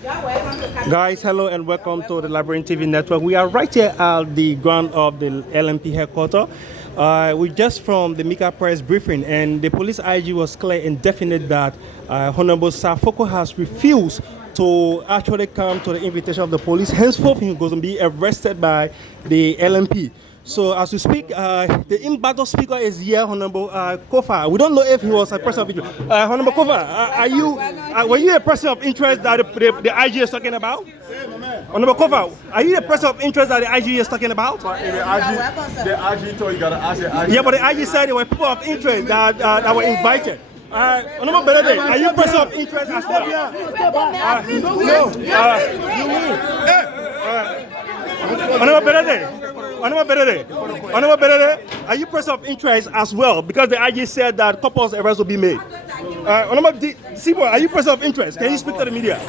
Guys, hello and welcome to the Liberian TV network. We are right here at the ground of the LMP headquarters. We just from the Mika press briefing, and the police IG was clear and definite that Honorable Safoko has refused to actually come to the invitation of the police. Henceforth, he going to be arrested by the LMP. So as we speak, the in-battle speaker is here, Honorable Kofa. We don't know if he was a person of interest. Honorable Kofa, were you a person of interest that the IG is talking about? Honorable Kofa, are you a person of interest that the IG is talking about? The IG told you gotta ask the IG. Yeah, but the IG said there were people of interest that were invited. Honorable Benedict, are you a person of interest as well? Honorable Benedict, are you a person of interest as well? Because the IG said that couples arrests will be made. Honorable Sibo, are you a person of interest? Can you speak to the media?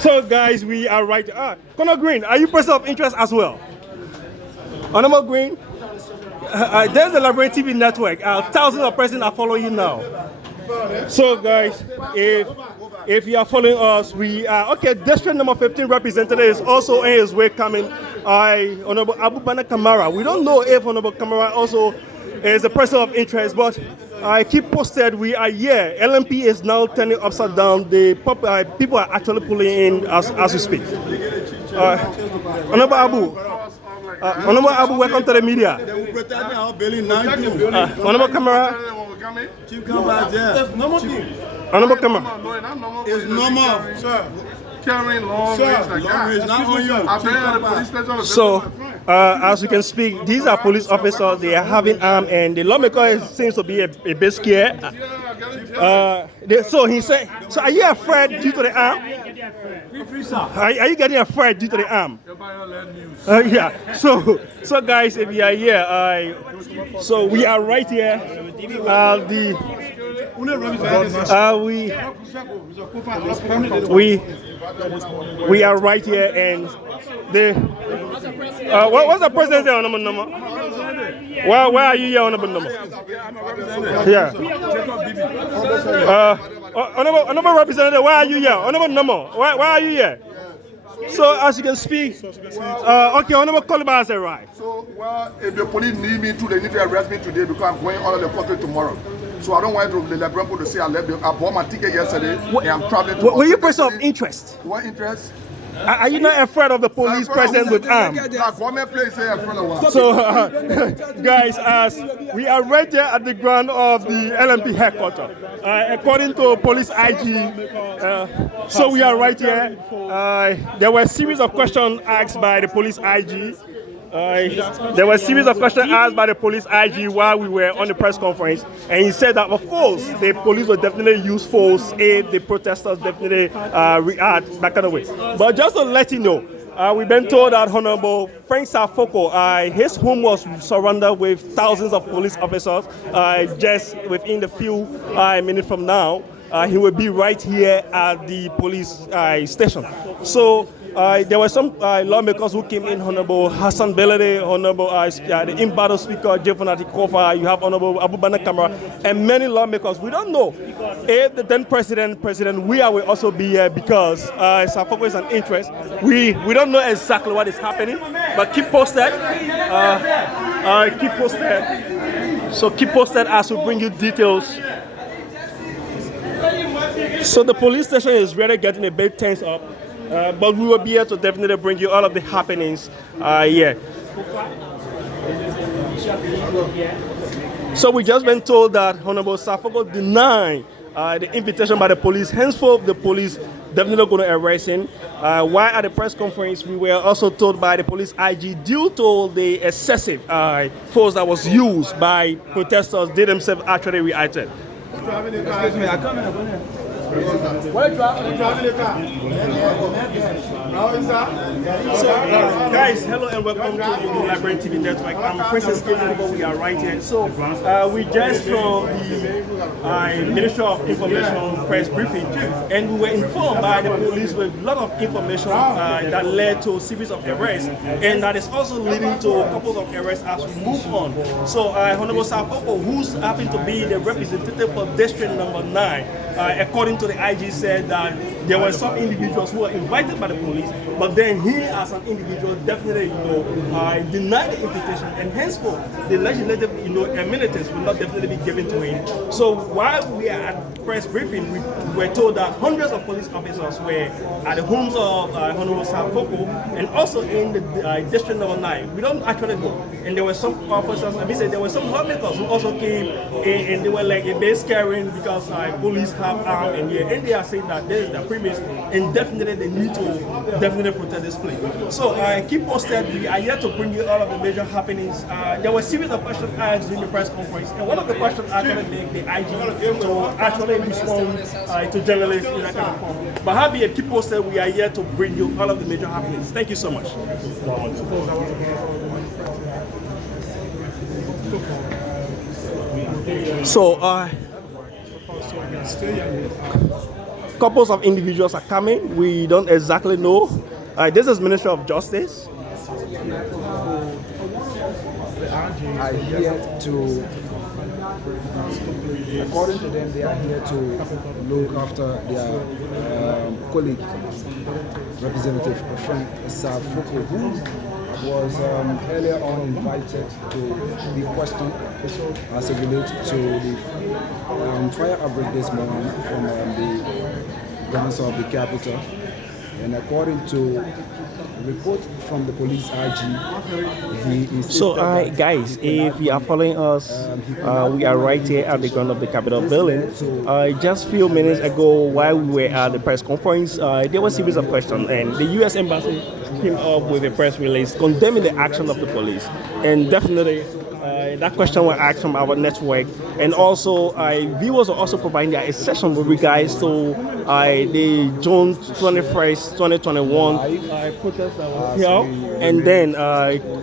So guys, we are right. Conor Green, are you a person of interest as well? Honorable Green, there's the Liberian TV network. Thousands of persons are following you now. So guys, if you are following us, we are okay. District number 15 representative is also on his way coming. Honorable Abubana Kamara. We don't know if Honorable Kamara also is a person of interest, but I keep posted. We are here. LMP is now turning upside down. The people are actually pulling in as we speak. Honorable Abu. Honorable Abu, welcome to the media. Honorable Kamara. Honorable Kamara. It's normal, sir. Carrying long ways like that. Not on you. I've been at the police station. So, as you can speak, these are police officers. They are having arms, and the lawmaker seems to be a bit scared. So he said, "So are you afraid due to the arm? Are you getting afraid due to the arm?" Yeah. So guys, if you are here, so we are right here. We are right here, and what's the president say on number? Why are you here on number? Yeah. Honorable representative, why are you here? Honorable number, why are you here? So as you can speak, okay, Honorable Koliba said right. So well, if the police need me to, they need to arrest me today because I'm going out of the country tomorrow. So I don't want the Liberian people to say I bought my ticket yesterday and I'm traveling to. Were you a person of interest? What interest? Are you not afraid of the police presence with arms? So, guys, as we are right here at the ground of the LMP headquarters, according to police IG, so we are right here. There were a series of questions asked by the police IG. There were a series of questions asked by the police IG while we were on the press conference, and he said that of course the police will definitely use force if the protesters definitely react that kind of way. But just to let you know, we've been told that Honorable Frank Safoko, his home was surrounded with thousands of police officers. Just within the few minutes from now, he will be right here at the police station. So there were some lawmakers who came in, Honorable Hassan Belede, Honorable the in-battle speaker, Jefonati Kofa, you have Honorable Abubana Kamara, and many lawmakers. We don't know if the then President Weah will also be here because Safoko is an interest. We don't know exactly what is happening, but keep posted. Keep posted. So keep posted as we bring you details. So the police station is really getting a bit tense up. But we will be here to definitely bring you all of the happenings here. So we just been told that Honorable Safoko denied the invitation by the police. Henceforth, the police definitely going to arrest him. While at the press conference, we were also told by the police IG, due to the excessive force that was used by protesters, they themselves actually reacted. Excuse me, I come in. So, guys, hello and welcome to the Liberian TV network. I'm Princess Kevin, we are right here. So, we just from the Ministry of Information press briefing, and we were informed by the police with a lot of information that led to a series of arrests, and that is also leading to a couple of arrests as we move on. So, Honorable Safoko, who's happened to be the representative for District Number 9, according to the IG, said that there were some individuals who were invited by the police, but then he, as an individual, definitely, denied the invitation, and henceforth, the legislative, amenities will not definitely be given to him. So while we are at press briefing, we were told that hundreds of police officers were at the homes of Honorable Foko, and also in the District Number 9. We don't actually know. And there were some officers, there were some lawmakers who also came and they were like a base carrying because police have armed and they are saying that this is their premise and definitely they need to definitely protect this place. So keep posted. We are here to bring you all of the major happenings. There were a series of questions asked during the press conference, and one of the questions actually made the IG to actually respond to journalists in that kind of form. But Happy, keep posted. We are here to bring you all of the major happenings. Thank you so much. So, couples of individuals are coming. We don't exactly know. This is Minister of Justice. Are here to, according to them, they are here to look after their colleague, Representative Frank Foko, who was earlier on invited to be questioned as it relates to the fire outbreak this morning from the grounds of the capital. And according to a report from the police IG, so guys, if you are following us, we are right here at the ground of the Capitol building. Just a few minutes ago, while we were at the press conference, there was a series of questions, and the U.S. Embassy came up with a press release condemning the action of the police, and definitely that question was asked from our network, and also viewers are also providing their session with regards to the June 21st, 2021 protest that was here, and then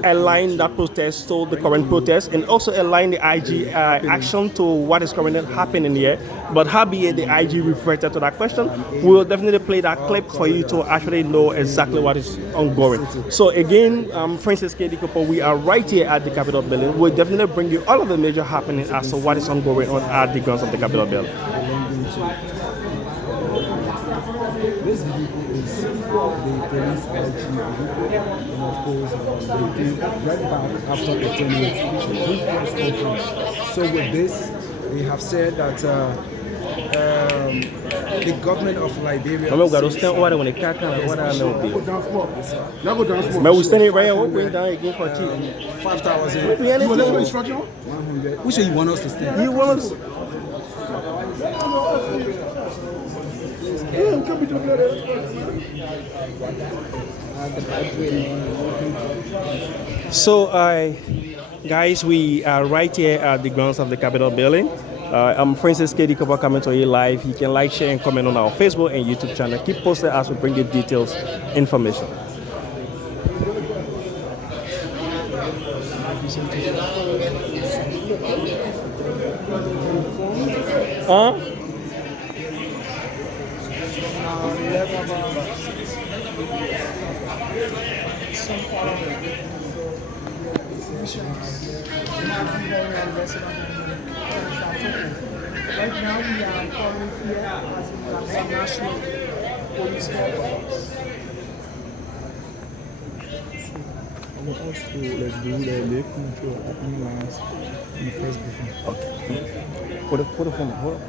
align that protest to the current protest, and also align the IG action to what is currently happening here. But howbeit the IG referred to that question, we will definitely play that clip for you to actually know exactly what is ongoing. So again, Francis K. Dikopo, we are right here at the Capitol building. We'll definitely bring you all of the major happenings as to what is ongoing at the grounds of the Capitol building. This vehicle is the police IG vehicle, and of course they came right back after attending a brief press conference. So with this, they have said that the government of Liberia. But we stand it right here, we'll bring down again for cheap. 5,000. You will let me instruction? 100. Which way you want us to stand? You want us? So, guys, we are right here at the grounds of the Capitol building. I'm Francis K. Dikopo coming to you live. You can like, share, and comment on our Facebook and YouTube channel. Keep posted as we bring you details, information. Right now we are calling here as the National Police Headquarters. Put the phone. Hold on.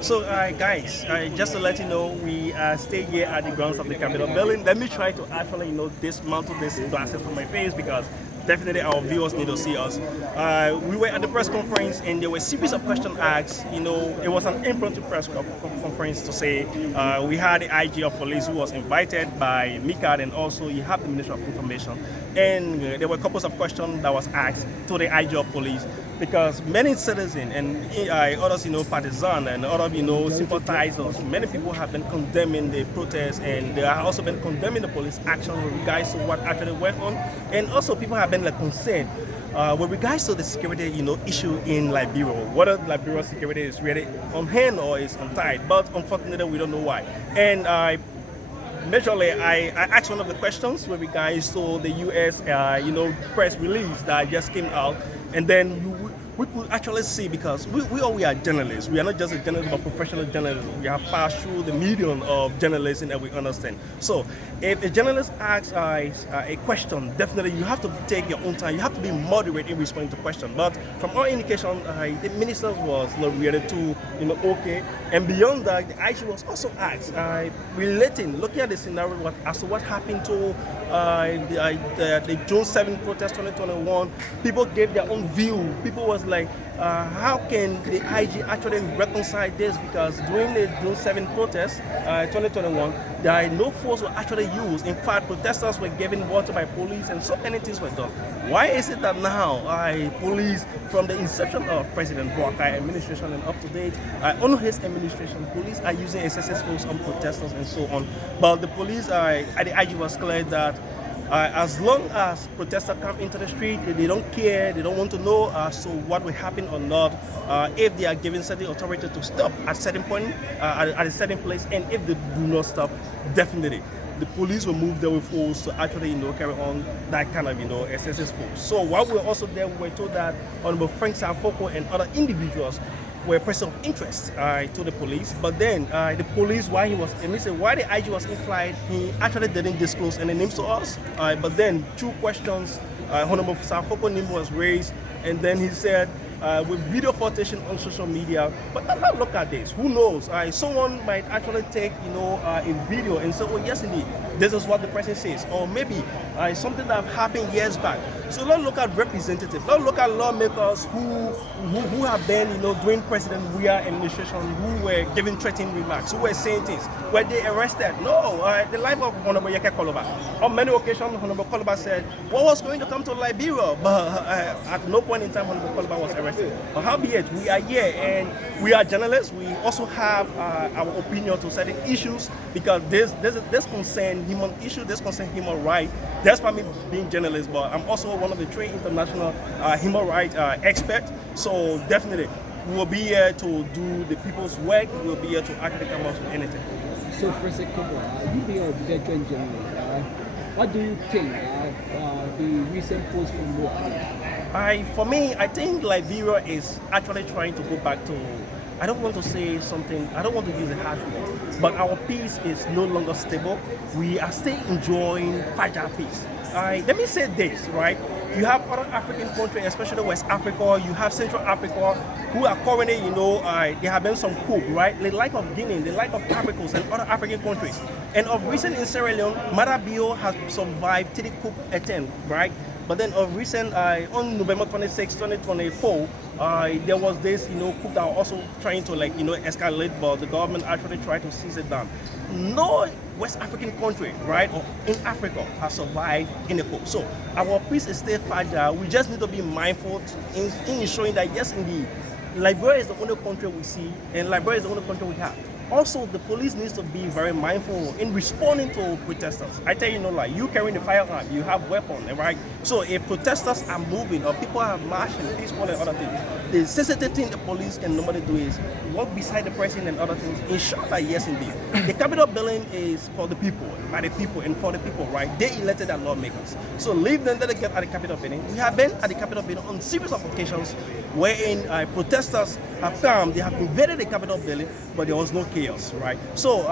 So, guys, just to let you know, we are staying here at the grounds of the Capitol building. Let me try to actually, dismantle this glasses from my face because definitely our viewers need to see us. We were at the press conference and there were a series of questions asked. It was an impromptu press conference to say we had the IG of police who was invited by Mika, and also you have the Minister of Information. And there were a couple of questions that was asked to the IG of police because many citizens and others, partisans and other, sympathizers, many people have been condemning the protests, and they have also been condemning the police action with regards to what actually went on. And also people have been concerned with regards to the security, issue in Liberia, whether Liberia's security is really on hand or is untied. But unfortunately, we don't know why. And majorly, I asked one of the questions with regards to the U.S. Press release that just came out, and then we could actually see, because we are journalists. We are not just a journalist, but professional journalists. We have passed through the medium of journalism and we understand. So if a journalist asks a question, definitely you have to take your own time. You have to be moderate in responding to question. But from our indication, the minister was not really too, okay. And beyond that, the IG was also asked, looking at the scenario as to what happened to the June 7th protest 2021. People gave their own view. People was like, how can the IG actually reconcile this? Because during the June 7th protest 2021, no force were actually used. In fact, protesters were given water by police and so many things were done. Why is it that now police, from the inception of President Boakai administration and up to date, under his administration, police are using excessive force on protesters and so on. But the police at the IG was clear that as long as protesters come into the street, they don't care, they don't want to know so what will happen or not. If they are given certain authority to stop at a certain point, at a certain place, and if they do not stop, definitely the police will move their force to actually, carry on that kind of, excessive force. So while we were also there, we were told that Honorable Frank Sarfoko and other individuals were a person of interest to the police, but then the police, why the IG was in flight, he actually didn't disclose any names to us. But then 2 questions, Honorable Sarfoko name was raised, and then he said, with video footage on social media, but now look at this. Who knows? Someone might actually take, a video and say, oh yes, indeed, this is what the person says, or maybe something that happened years back. So let's look at representatives. Let's look at lawmakers who have been, during President Weah administration, who were giving threatening remarks, who were saying things. Were they arrested? No. The life of Honorable Yeke Koloba. On many occasions, Honorable Koloba said, what was going to come to Liberia? But at no point in time, Honorable Koloba was arrested. But howbeit, we are here and we are journalists. We also have our opinion to certain issues, because this concern human issue, this concern human rights. That's why me being journalist, but I'm also one of the trained international human rights experts. So definitely, we will be here to do the people's work. We will be here to actually come out with anything. So, President Kobo, you being a veteran journalist, what do you think of the recent post from Lawmaker? For me, I think Liberia is actually trying to go back to, I don't want to say something, I don't want to use a harsh word, but our peace is no longer stable. We are still enjoying fragile peace. Let me say this, right? You have other African countries, especially West Africa, you have Central Africa, who are currently, there have been some coup, right? The like of Guinea, the like of Africans and other African countries. And of recent in Sierra Leone, Marabio has survived 3 coup attempt, right? But then of recent, on November 26, 2024, there was this, coup that was also trying to escalate, but the government actually tried to seize it down. No West African country, right, or in Africa has survived in a coup. So our peace is still fragile. We just need to be mindful in ensuring that, yes, indeed, Liberia is the only country we see, and Liberia is the only country we have. Also, the police needs to be very mindful in responding to protesters. I tell you no lie, you carrying the firearm, you have weapon, right? So if protesters are moving or people are marching peacefully and other things, the sensitive thing the police can normally do is walk beside the president and other things, ensure that yes indeed, the Capitol building is for the people, by the people and for the people, right? They elected our lawmakers. So leave them, let them get at the Capitol building. We have been at the Capitol building on series of occasions wherein protesters have come, they have invaded the Capitol building, but there was no chaos, right? So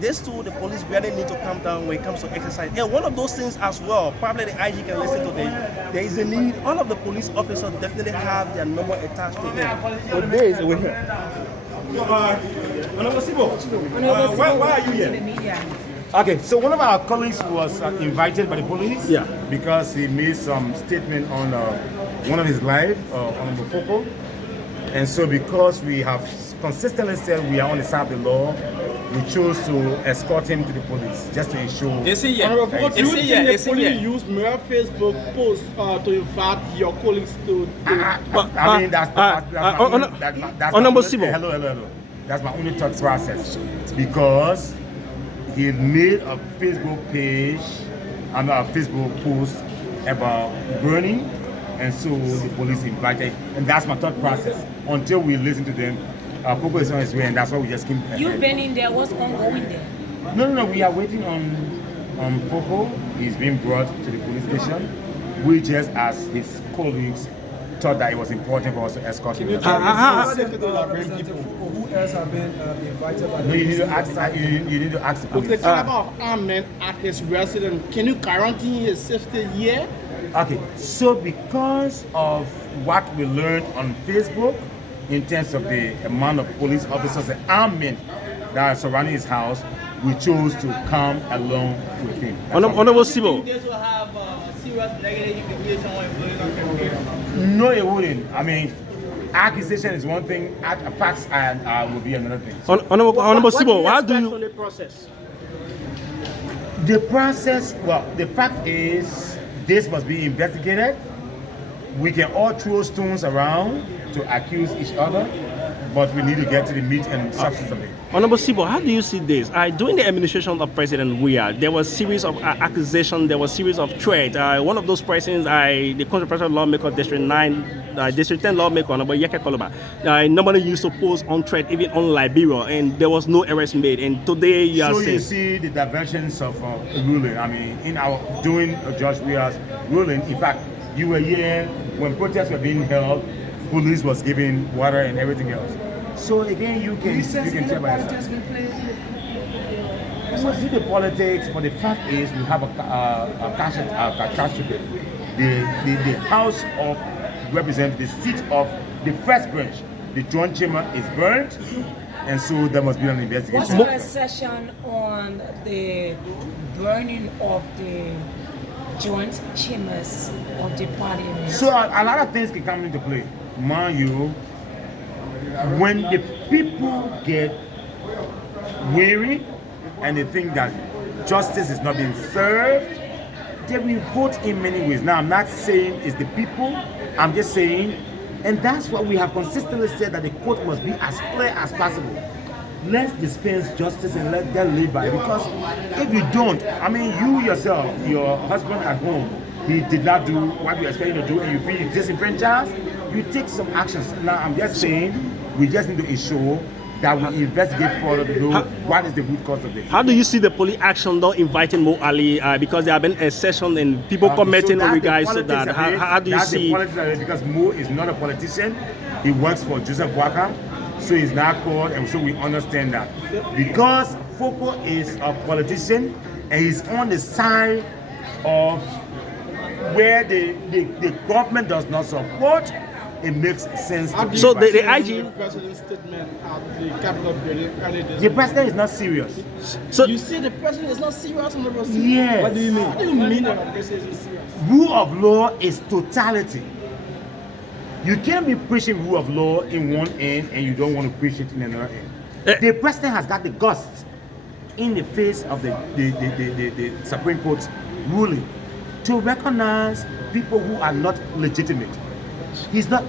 this too, the police really need to calm down when it comes to exercise. And one of those things as well, probably the IG can listen to this, there is a need, all of the police officers definitely have their number attached to them. So there is a way here. Honorable Sibo, why are you here? Okay, so one of our colleagues was invited by the police because he made some statement on one of his live on the Foko. And so because we have consistently said we are on the side of the law, we chose to escort him to the police just to ensure. Do you think the police used my Facebook post to invite your colleagues to? I mean, that's Honorable Sibo. Hello. That's my only thought process. Because he made a Facebook page and a Facebook post about burning, and so the police invited, and that's my thought process. Until we listen to them, our focus is on his way, and that's why we just came. You've been in there, what's ongoing there? No, we are waiting on Foko. He's being brought to the police station. We just, as his colleagues, thought that it was important for us to escort him. Who else have been invited by the No, you need to police? ask. You need to ask the With the police. caliber of armament at his residence, can you guarantee his safety here? Okay, so because of what we learned on Facebook in terms of the amount of police officers and armament that are surrounding his house, we chose to come along with him. Honorable Sibo. This will have serious negative implications on employees on campaign. No, it wouldn't. I mean, accusation is one thing, facts will be another thing. Honorable Sibo, how do you? From the process? The process, well, the fact is, this must be investigated. We can all throw stones around to accuse each other, but we need to get to the meat and substance of it. Honorable Sibo, how do you see this? During the administration of President Weah, there was a series of accusations, there was a series of threats. One of those persons, the controversial lawmaker, District 9, District 10 lawmaker, Honorable Yeke Koloba, nobody used to post on threat even on Liberia, and there was no arrest made. And today you are so saying... you see the diversions of ruling. I mean, in our doing Judge Weah's ruling, in fact, you were here when protests were being held, police was giving water and everything else. So again, you can check by yourself. We must do the politics, but the fact is we have a catastrophe. The House of Representatives, the seat of the first branch, the joint chamber is burnt, and so there must be an investigation. What's your session on the burning of the joint chambers of the parliament? So a lot of things can come into play. Mind you, when the people get weary and they think that justice is not being served, they will vote in many ways. Now, I'm not saying it's the people, I'm just saying, and that's what we have consistently said, that the court must be as clear as possible. Let's dispense justice and let them live by it. Because if you don't, I mean, you yourself, your husband at home, he did not do what you expect him to do, and you feel disenfranchised, you take some actions. Now, I'm just saying, we just need to ensure that we investigate further to know what is the root cause of this. How do you see the police action not inviting Mo Ali because there have been a session and people commenting on regards to that? How do you that's see? The politics of it, because Mo is not a politician. He works for Joseph Waka, so he's not called, and so we understand that. Because Foko is a politician and he's on the side of where the government does not support, it makes sense to be. So the IG, The president's statement at the Capitol building earlier this the week. president is not serious. so You see, the president is not serious on the process. Yes. What do you mean? What do you mean that the president is serious? Rule of law is totality. You can't be preaching rule of law in one end and you don't want to preach it in another end. The president has got the guts in the face of the Supreme Court's ruling to recognize people who are not legitimate. He does not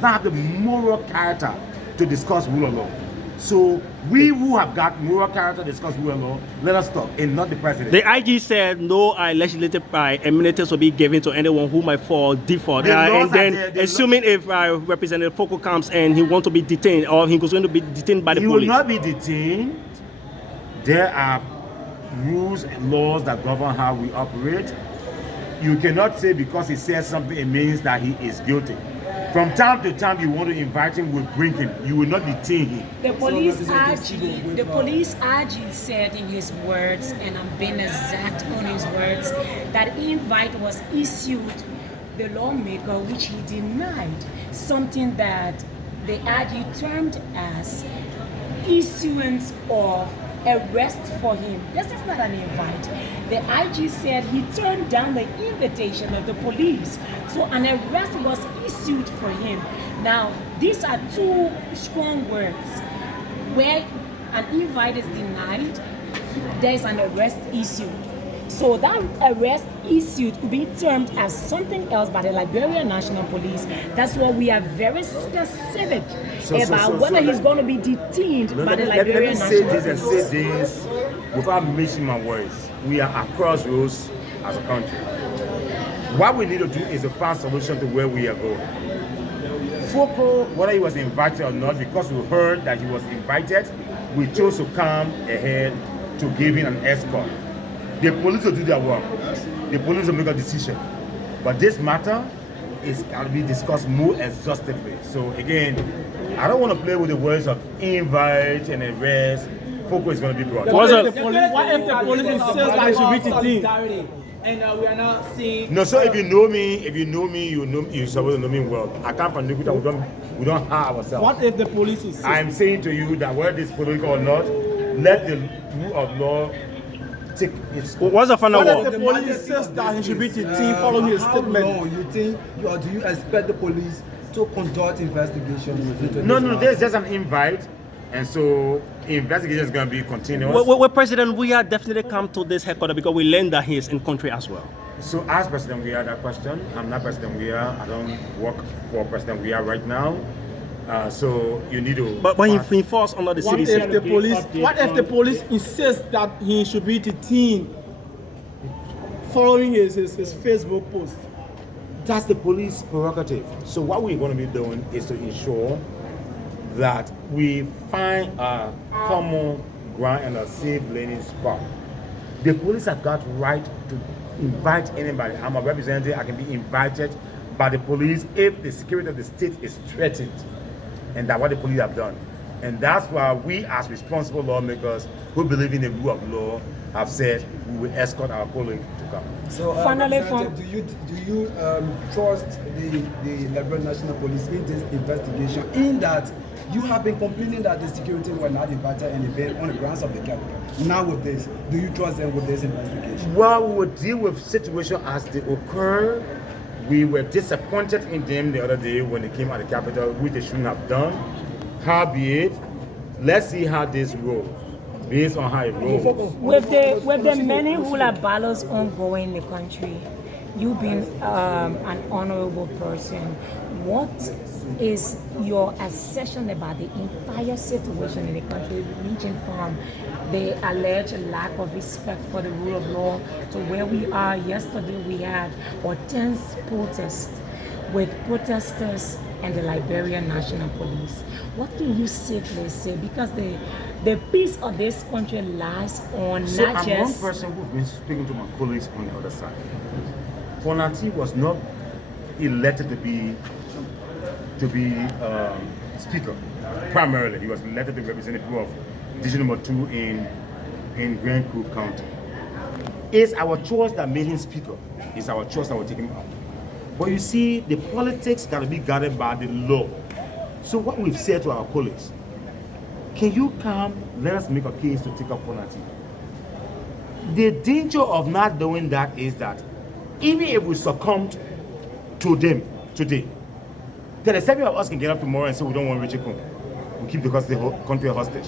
have the moral character to discuss rule of law. So we who have got moral character to discuss rule of law, let us talk, and not the president. the IG said no legislative immunities will be given to anyone who might fall default. The laws And then, are there, assuming if Representative Foko comes and he wants to be detained or he was going to be detained by the He police. will not be detained. There are rules and laws that govern how we operate. You cannot say because he says something, it means that he is guilty. From time to time, you want to invite him, we'll bring him. You will not detain him. The police RG said in his words, and I'm being exact on his words, that invite was issued the lawmaker, which he denied, something that the RG termed as issuance of arrest for him. This is not an invite. The IG said he turned down the invitation of the police, so an arrest was issued for him. Now, these are two strong words. Where an invite is denied, there is an arrest issued. So that arrest issued could be termed as something else by the Liberian National Police. That's why we are very specific about whether he's going to be detained by the Liberian National Police. Let me say this without mixing my words. We are at crossroads as a country. What we need to do is to find a solution to where we are going. Foko, whether he was invited or not, because we heard that he was invited, we chose to come ahead to give him an escort. The police will do their work. The police will make a decision. But this matter is going to be discussed more exhaustively. So again, I don't want to play with the words of invite and arrest. Focus is going to be brought. What if the police insists that it should be detained? And we are not seeing. No, so if you know me, you're supposed to know me well. I come from Nukuta, we don't hire ourselves. What if the police insists? I'm saying to you that whether it's political or not, let the rule of law take its. What's the final What word? if the police insists that he should be detained following his statement? No, you think, or do you expect the police to conduct investigations? No, there's just an invite, and so investigation is going to be continuous. Well, President, we are definitely come to this headquarters because we learned that he is in country as well. So ask President Weah that question. I'm not President Weah. I don't work for President Weah right now. So you need to. But he falls under the What CDC. if the police insists that he should be detained following his Facebook post? That's the police prerogative. So what we're going to be doing is to ensure that we find a common ground and a safe landing spot. The police have got right to invite anybody. I'm a representative. I can be invited by the police if the security of the state is threatened, and that's what the police have done. And that's why we, as responsible lawmakers who believe in the rule of law, have said we will escort our colleague to come. So, Finally, do you trust the Liberian National Police in this investigation? In that you have been complaining that the security were not invited and event on the grounds of the capital. Now with this, do you trust them with this investigation? Well, we will deal with situations as they occur. We were disappointed in them the other day when they came at the capital, which they shouldn't have done. Howbeit, let's see how this rolls. Based on how it rolls. With the many ruler battles ongoing in the country, you've been an honorable person. What is your assessment about the entire situation in the country, ranging from the alleged lack of respect for the rule of law to where we are? Yesterday we had a tense protest with protesters and the Liberian National Police. What can you safely say? Because the peace of this country lies on So not I'm just... one person who's been speaking to my colleagues on the other side. Fonati was not elected to be speaker. Primarily, he was elected to represent the of Division number 2 in Grand Coupe County. It's our choice that made him speaker. It's our choice that will take him out. But you see, the politics got to be guided by the law. So what we've said to our colleagues, can you come, let us make a case to take up Fonati. The danger of not doing that is that even if we succumbed to them today, then the 7 of us can get up tomorrow and say we don't want Richard Combs. We keep the country hostage.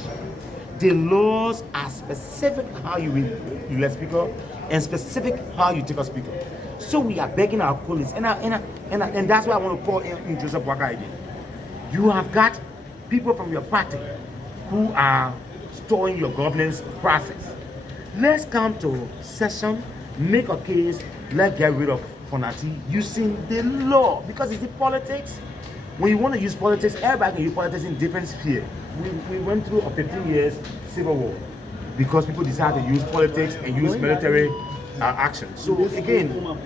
The laws are specific how you elect speaker and specific how you take a speaker. So we are begging our colleagues, and that's why I want to call in Joseph Waka again. You have got people from your party who are storing your governance process. Let's come to session, make a case, let's get rid of Fonati using the law, because it's the politics. When you want to use politics, everybody can use politics in different spheres. We went through a 15 years civil war because people decided to use politics and use military action. So again,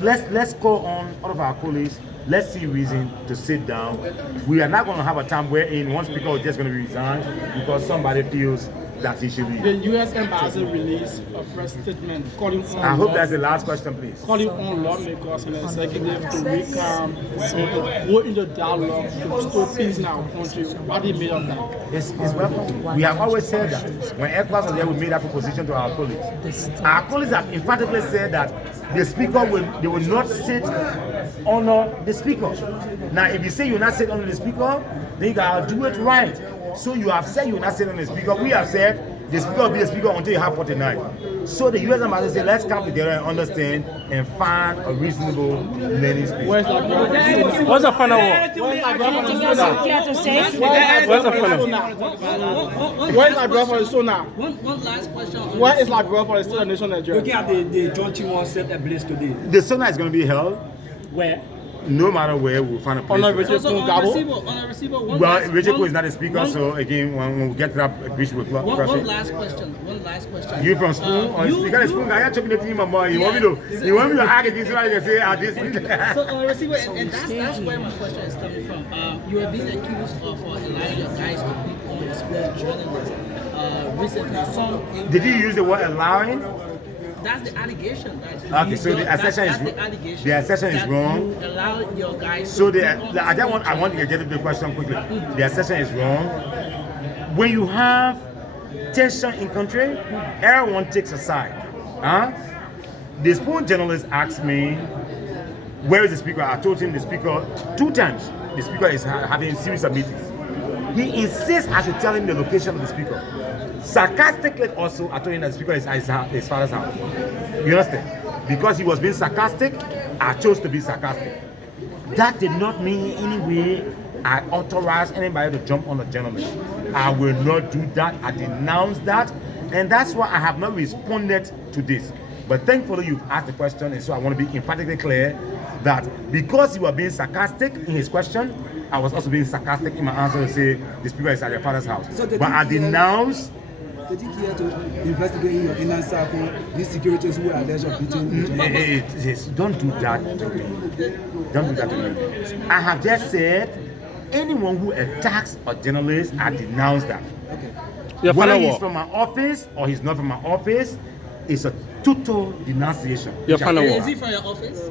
let's call on all of our colleagues. Let's see reason to sit down. We are not going to have a time wherein one speaker is just going to resign because somebody feels that he should be. The U.S. Embassy released a press statement calling on. I hope that's the last question, please. Calling on lawmakers and executive to recalm and go into dialogue to restore peace in our country. What do you made of that? It's welcome. We have always said that. When ECOWAS was there, we made that proposition to our colleagues. Our colleagues have emphatically said that the speaker will not sit under the speaker. Now, if you say you will not sit under the speaker, then you gotta do it right. So you have said you will not sit under the speaker. We have said the speaker will be the speaker until you have 49. So the U.S. Embassy said, let's come together and understand and find a reasonable landing space. Where's that brother? What's the final word? Anything else you care to say? Where's the final? Where is my brother for the soul now? One last question. Where is my brother for the state of nation Nigeria? Looking at the John T1 set ablaze today. The seminar is going to be held Where? no matter where, we'll find a place. On a to- receiver, Well, Rachel is not a speaker, so again, when we get to that bridge, we'll cross One it. last question. You from Spoon? Or you got a Spoon guy? You're chopping the team, my boy. You want me to argue this one? You can say, this. So on a receiver, and that's where my question is coming from. You have been accused of allowing your guys to beat on your school journalists recently. Did you use the word allowing? That's the allegation. Okay, so the assertion is the allegation. The assertion is that wrong. You allow your guys. So to I want to get to the question quickly. The assertion is wrong. When you have tension in country, everyone takes a side. The Spoon journalist asked me, where is the speaker? I told him the speaker 2 times. The speaker is having a series of meetings. He insists I should tell him the location of the speaker. Sarcastically also, I told him that the speaker is at his father's house. You understand? Because he was being sarcastic, I chose to be sarcastic. That did not mean in any way I authorize anybody to jump on a journalist. I will not do that. I denounce that. And that's why I have not responded to this. But thankfully you've asked the question, and so I want to be emphatically clear that because you were being sarcastic in his question, I was also being sarcastic in my answer to say the speaker is at your father's house. So but I denounce. Did you care to investigate in your inner circle these securities who are alleged of beating the journalists? Don't do that to me. Don't do that to me. I have just said anyone who attacks a journalist, I denounce that. Okay. Whether he's from my office or he's not from my office, it's a total denunciation. Is he from your office?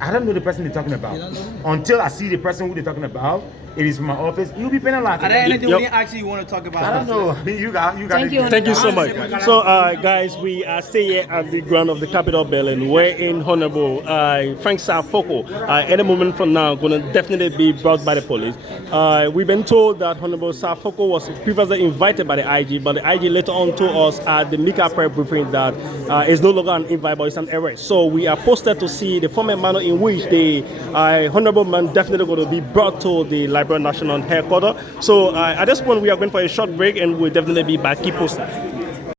I don't know the person they're talking about. You don't know? Until I see the person who they're talking about, it is from my office, you'll be penalized. Are there anything we actually want to talk about? I don't know. You got Thank you. Thank you so much. So, guys, we are still here at the ground of the Capitol building, wherein Honorable Frank Safoko, any moment from now, going to definitely be brought by the police. We've been told that Honorable Safoko was previously invited by the IG, but the IG later on told us at the Mika prayer briefing that it's no longer an invite, but it's an arrest. So we are posted to see the former manner in which the Honorable man definitely going to be brought to the Liberian National Headquarters. So at this point, we are going for a short break, and we'll definitely be back. Keep posted.